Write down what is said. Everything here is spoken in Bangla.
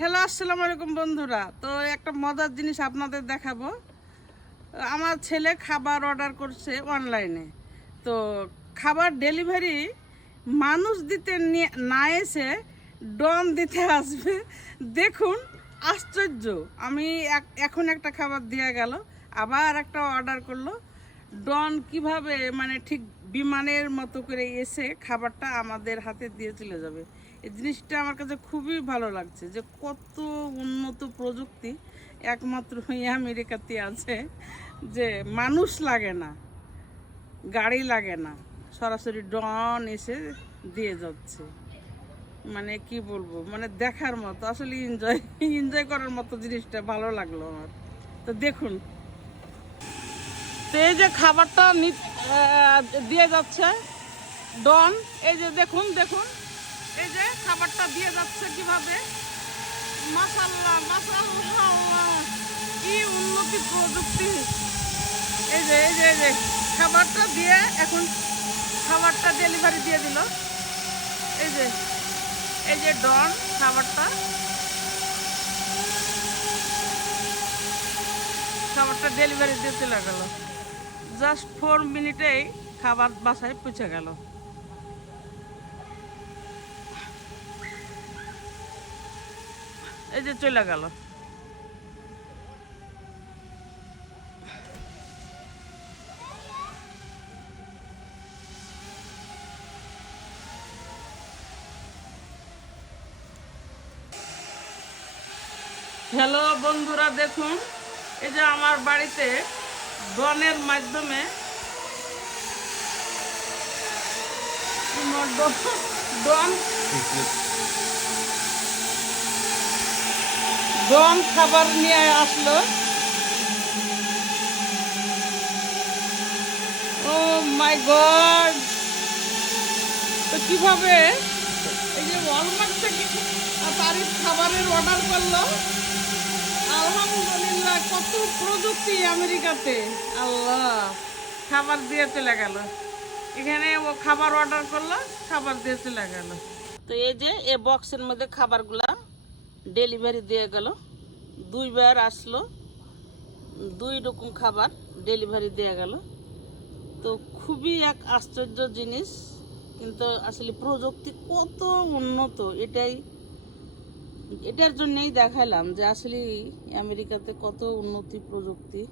হ্যালো, আসসালামু আলাইকুম বন্ধুরা। তো একটা মজার জিনিস আপনাদের দেখাবো। আমার ছেলে খাবার অর্ডার করছে অনলাইনে। তো খাবার ডেলিভারি মানুষ দিতে না এসে ডন দিতে আসবে। দেখুন, আশ্চর্য। আমি এখন একটা খাবার দিয়ে গেল, আবার একটা অর্ডার করলো। ডন কিভাবে মানে ঠিক বিমানের মতো করে এসে খাবারটা আমাদের হাতে দিয়ে চলে যাবে। এই জিনিসটা আমার কাছে খুবই ভালো লাগছে যে কত উন্নত প্রযুক্তি একমাত্র এই আমেরিকাতে আছে, যে মানুষ লাগে না, গাড়ি লাগে না, সরাসরি ডন এসে দিয়ে যাচ্ছে। মানে কি বলবো, মানে দেখার মতো, আসলে এনজয় করার মতো জিনিসটা ভালো লাগলো আমার। তো দেখুন, তো এই যে খাবারটা দিয়ে যাচ্ছে ডন, এই যে দেখুন দেখুন, এই যে খাবারটা দিয়ে যাচ্ছে কিভাবে। মাশাআল্লাহ মাশাআল্লাহ, কি উন্নতি প্রযুক্তি। এই যে এই যে এই যে খাবারটা দিয়ে এখন খাবারটা ডেলিভারি দিয়ে দিল। এই যে এই যে ডন খাবারটা ডেলিভারি দিয়ে চলে গেল। জাস্ট 4 মিনিটেই খাবার বাসায় পৌঁছে গেল। এই যে চলে গেল। হ্যালো বন্ধুরা, দেখুন এই যে আমার বাড়িতে ড্রোনের মাধ্যমে ড্রোন খাবার নিয়ে আসলো। ও মাই গড! তো কিভাবে এই যে ওয়ালমার্ট থেকে তারিফ খাবারের অর্ডার করলো। আলহামদুলিল্লাহ, কত প্রযুক্তি আমেরিকাতে। আল্লাহ, খাবার দিয়ে চলে গেল। এখানে ও খাবার অর্ডার করলো, খাবার দিয়ে চলে গেল। তো এই যে এ বক্সের মধ্যে খাবারগুলা ডেলিভারি দিয়ে গেল। 2বার আসলো, 2 রকম খাবার ডেলিভারি দিয়ে গেল। তো খুবই এক আশ্চর্য জিনিস, কিন্তু আসলে প্রযুক্তি কত উন্নত এটার জন্যই দেখালাম যে আসলে আমেরিকাতে কত উন্নতি প্রযুক্তি।